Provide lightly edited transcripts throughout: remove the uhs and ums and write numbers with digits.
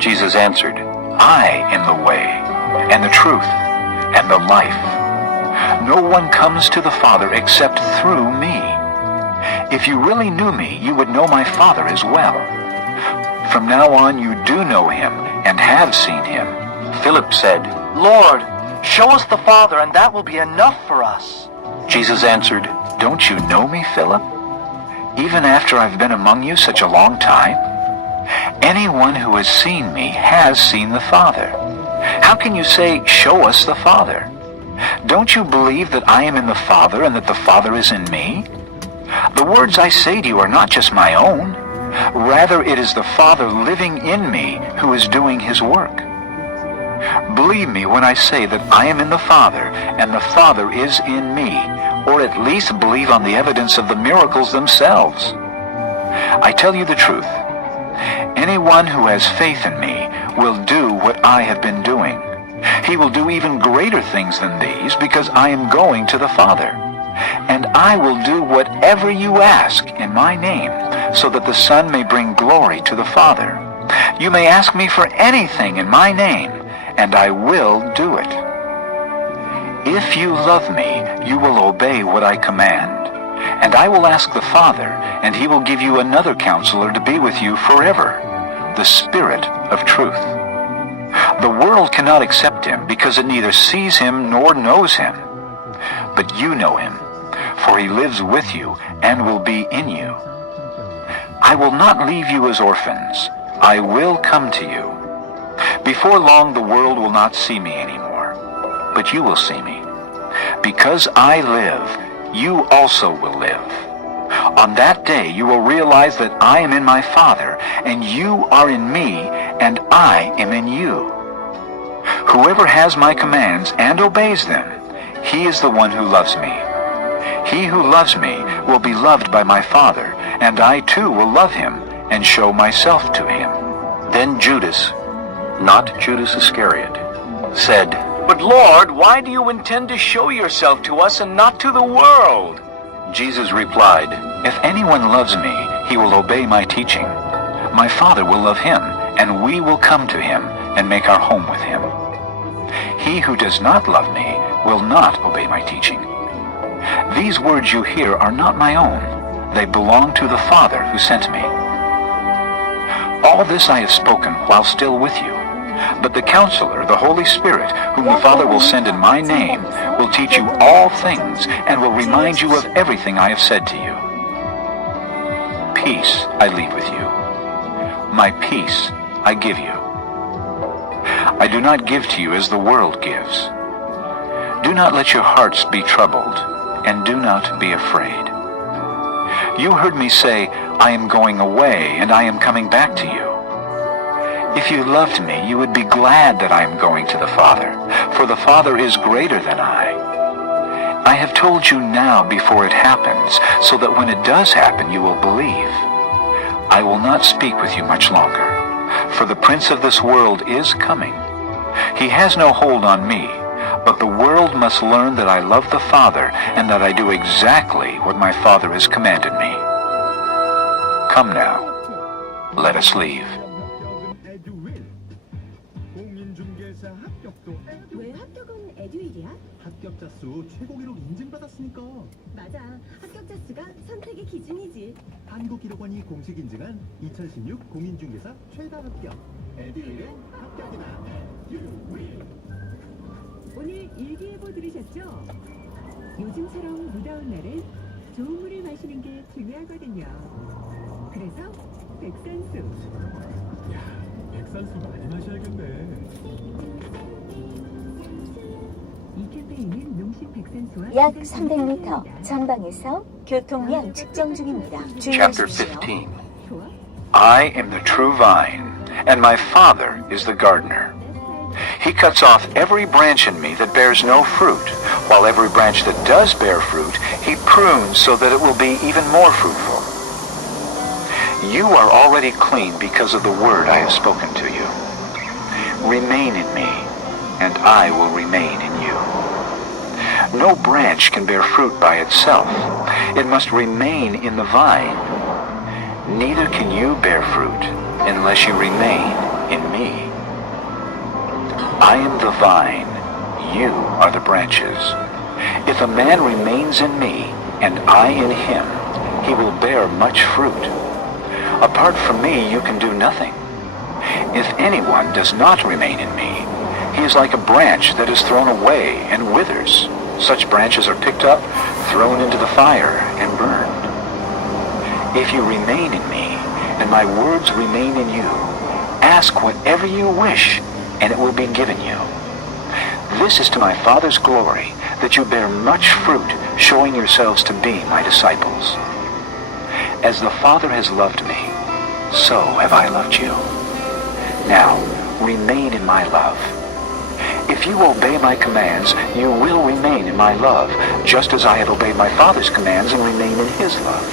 Jesus answered, I am the way, and the truth, and the life. No one comes to the Father except through me. If you really knew me, you would know my Father as well. From now on you do know him and have seen him. Philip said, Lord, show us the Father, and that will be enough for us. Jesus answered, Don't you know me, Philip? Even after I've been among you such a long time? Anyone who has seen me has seen the Father. How can you say, Show us the Father? Don't you believe that I am in the Father and that the Father is in me? The words I say to you are not just my own. Rather, it is the Father living in me who is doing his work. Believe me when I say that I am in the Father and the Father is in me, or at least believe on the evidence of the miracles themselves. I tell you the truth. Anyone who has faith in me will do what I have been doing. He will do even greater things than these because I am going to the Father. And I will do whatever you ask in my name, so that the Son may bring glory to the Father. You may ask me for anything in my name, and I will do it. If you love me, you will obey what I command. And I will ask the Father, and he will give you another counselor to be with you forever, the Spirit of truth. The world cannot accept him because it neither sees him nor knows him. But you know him, for he lives with you and will be in you. I will not leave you as orphans. I will come to you. Before long the world will not see me anymore, but you will see me. Because I live, you also will live. On that day you will realize that I am in my Father, and you are in me, and I am in you. Whoever has my commands and obeys them, he is the one who loves me. He who loves me will be loved by my Father, and I too will love him and show myself to him. Then Judas, not Judas Iscariot, said, But Lord, why do you intend to show yourself to us and not to the world? Jesus replied, If anyone loves me, he will obey my teaching. My Father will love him, and we will come to him and make our home with him. He who does not love me will not obey my teaching. These words you hear are not my own. They belong to the Father who sent me. All this I have spoken while still with you. But the Counselor, the Holy Spirit, whom the Father will send in my name, will teach you all things and will remind you of everything I have said to you. Peace I leave with you. My peace I give you. I do not give to you as the world gives. Do not let your hearts be troubled, and do not be afraid. You heard me say, I am going away, and I am coming back to you. If you loved me, you would be glad that I am going to the Father, for the Father is greater than I. I have told you now before it happens, so that when it does happen, you will believe. I will not speak with you much longer, for the prince of this world is coming. He has no hold on me, but the world must learn that I love the Father and that I do exactly what my Father has commanded me. Come now, let us leave. 왜 합격은 에듀윌이야? 합격자 수 최고 기록 인증받았으니까. 맞아. 합격자 수가 선택의 기준이지. 한국기록원이 공식 인증한 2016 공인중개사 최다 합격. 에듀윌의 합격이다. 에듀윌. 오늘 일기예보 들으셨죠? 요즘처럼 무더운 날은 좋은 물을 마시는 게 중요하거든요. 그래서 백산수. 야, 백산수 많이 마셔야겠네. 이 캠페인은 농심 백산수와 약 300m 전방에서 교통량 측정 중입니다. Chapter 주의하십시오. 15. I am the true vine, and my Father is the gardener. He cuts off every branch in me that bears no fruit, while every branch that does bear fruit, he prunes so that it will be even more fruitful. You are already clean because of the word I have spoken to you. Remain in me, and I will remain in you. No branch can bear fruit by itself. It must remain in the vine. Neither can you bear fruit unless you remain in me. I am the vine, you are the branches. If a man remains in me, and I in him, he will bear much fruit. Apart from me, you can do nothing. If anyone does not remain in me, he is like a branch that is thrown away and withers. Such branches are picked up, thrown into the fire, and burned. If you remain in me, and my words remain in you, ask whatever you wish, and it will be given you. This is to my Father's glory, that you bear much fruit, showing yourselves to be my disciples. As the Father has loved me, so have I loved you. Now, remain in my love. If you obey my commands, you will remain in my love, just as I have obeyed my Father's commands and remain in his love.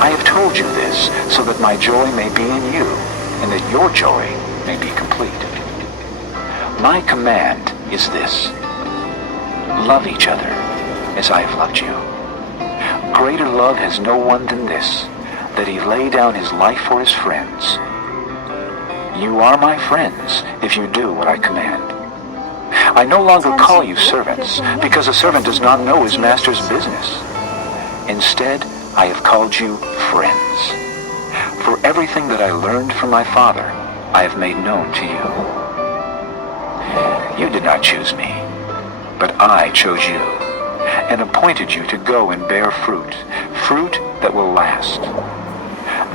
I have told you this, so that my joy may be in you, and that your joy may be complete. My command is this: love each other as I have loved you. Greater love has no one than this, that he lay down his life for his friends. You are my friends if you do what I command. I no longer call you servants, because a servant does not know his master's business. Instead, I have called you friends. For everything that I learned from my Father, I have made known to you. You did not choose me, but I chose you, and appointed you to go and bear fruit, fruit that will last.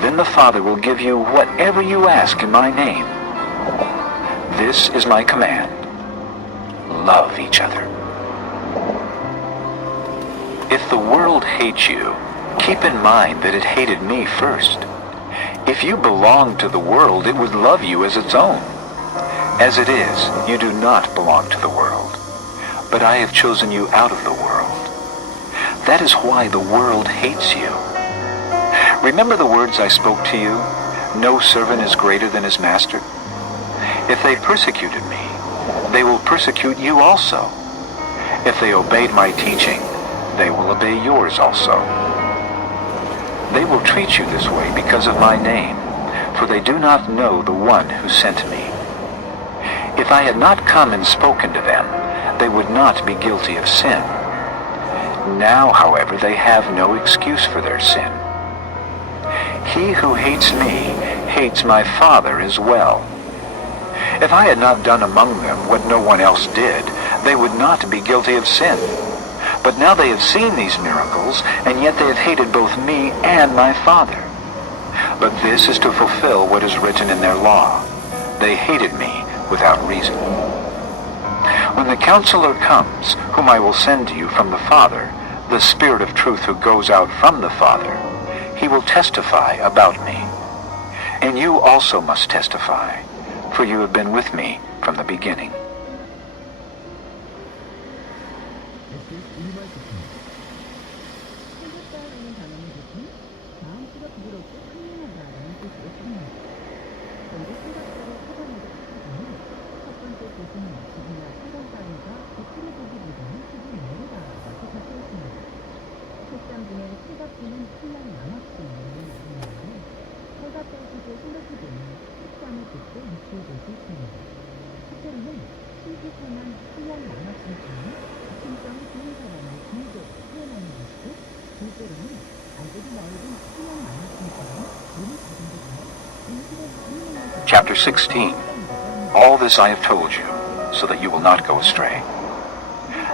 Then the Father will give you whatever you ask in my name. This is my command: love each other. If the world hates you, keep in mind that it hated me first. If you belonged to the world, it would love you as its own. As it is, you do not belong to the world, but I have chosen you out of the world. That is why the world hates you. Remember the words I spoke to you? No servant is greater than his master. If they persecuted me, they will persecute you also. If they obeyed my teaching, they will obey yours also. They will treat you this way because of my name, for they do not know the one who sent me. If I had not come and spoken to them, they would not be guilty of sin. Now, however, they have no excuse for their sin. He who hates me hates my Father as well. If I had not done among them what no one else did, they would not be guilty of sin. But now they have seen these miracles, and yet they have hated both me and my Father. But this is to fulfill what is written in their law: they hated me without reason. When the Counselor comes, whom I will send to you from the Father, the Spirit of truth who goes out from the Father, he will testify about me. And you also must testify, for you have been with me from the beginning. 생겼다라는 단어는 보통 마음씨가 부드럽고 상냥하다라는 뜻으로 쓰입니다. 먼저 생각대로 사단으로 바꾸자면 첫 번째 뜻은 기분이나 사단 따위가 겉으로 보기보다는 기분 내로다라고 적혀 있습니다. 속담 중에 새가 피는 신랑 양악수라는 말이 있는데 새가 떨기고 생각해보면 속담을 듣고 유추해볼 수 있습니다. 첫째로는 신기선한 신랑 양악수처럼 심성이 좋은 사람을 긍정적으로 표현하는 것이고, 둘째로는 알고도 나오던 신랑 양악수처럼 눈이 작은 것처럼 인식을 가능한 것을 Chapter 16. All this I have told you, so that you will not go astray.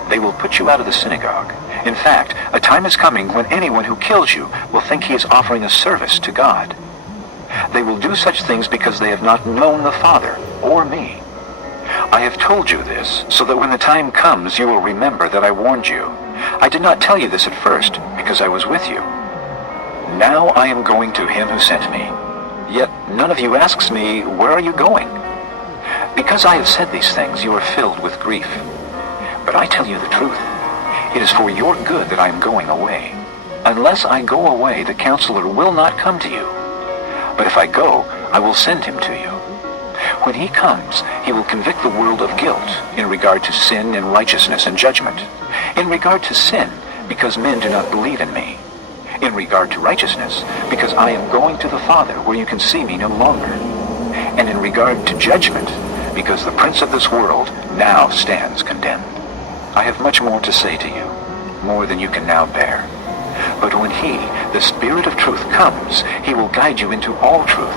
They will put you out of the synagogue. In fact, a time is coming when anyone who kills you will think he is offering a service to God. They will do such things because they have not known the Father or me. I have told you this, so that when the time comes you will remember that I warned you. I did not tell you this at first, because I was with you. Now I am going to him who sent me. Yet none of you asks me, where are you going? Because I have said these things, you are filled with grief. But I tell you the truth. It is for your good that I am going away. Unless I go away, the Counselor will not come to you. But if I go, I will send him to you. When he comes, he will convict the world of guilt in regard to sin and righteousness and judgment. In regard to sin, because men do not believe in me. In regard to righteousness, because I am going to the Father where you can see me no longer. and in regard to judgment, because the prince of this world now stands condemned. I have much more to say to you, more than you can now bear. But when he, the Spirit of truth, comes, he will guide you into all truth.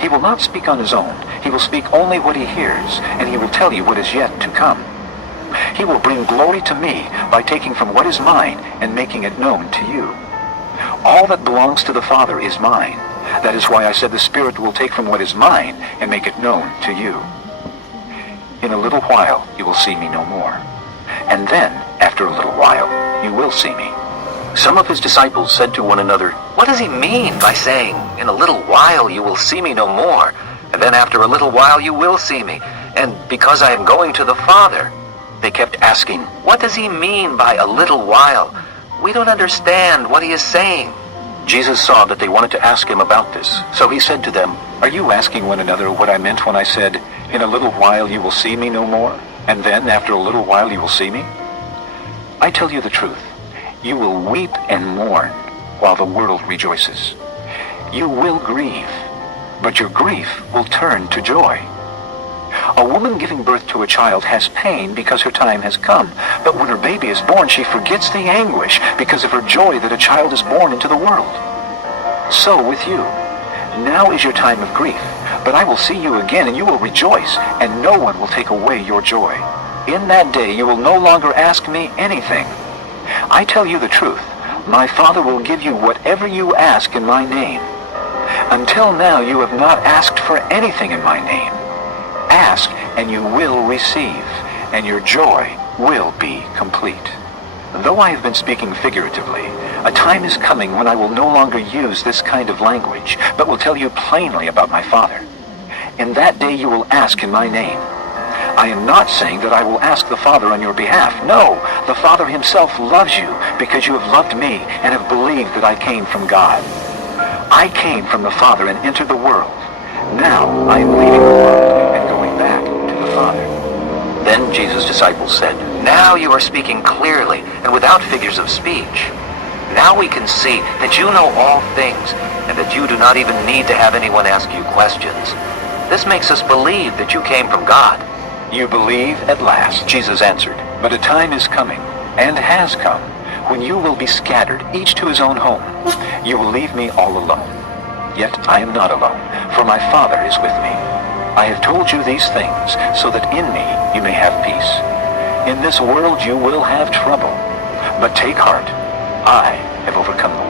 He will not speak on his own. He will speak only what he hears, and he will tell you what is yet to come. He will bring glory to me by taking from what is mine and making it known to you. All that belongs to the Father is mine. That is why I said the Spirit will take from what is mine and make it known to you. In a little while you will see me no more. And then, after a little while, you will see me. Some of his disciples said to one another, "What does he mean by saying, 'In a little while you will see me no more, and then after a little while you will see me, and because I am going to the Father?'" They kept asking, "What does he mean by a little while? We don't understand what he is saying." Jesus saw that they wanted to ask him about this, so he said to them, Are you asking one another what I meant when I said, 'In a little while you will see me no more, and then after a little while you will see me'? I tell you the truth. You will weep and mourn while the world rejoices. You will grieve, but your grief will turn to joy. A woman giving birth to a child has pain because her time has come, but when her baby is born, she forgets the anguish because of her joy that a child is born into the world. So with you. Now is your time of grief, but I will see you again, and you will rejoice, and no one will take away your joy. In that day you will no longer ask me anything. I tell you the truth, my Father will give you whatever you ask in my name. Until now you have not asked for anything in my name. Ask, and you will receive, and your joy will be complete. Though I have been speaking figuratively, a time is coming when I will no longer use this kind of language, but will tell you plainly about my Father. In that day you will ask in my name. I am not saying that I will ask the Father on your behalf. No, the Father himself loves you because you have loved me and have believed that I came from God. I came from the Father and entered the world. Now I am leaving the world and going back to the Father." Then Jesus' disciples said, "Now you are speaking clearly and without figures of speech. Now we can see that you know all things and that you do not even need to have anyone ask you questions. This makes us believe that you came from God." "You believe at last," Jesus answered. "But a time is coming, and has come, when you will be scattered, each to his own home. You will leave me all alone. Yet I am not alone, for my Father is with me. I have told you these things, so that in me you may have peace. In this world you will have trouble, but take heart, I have overcome the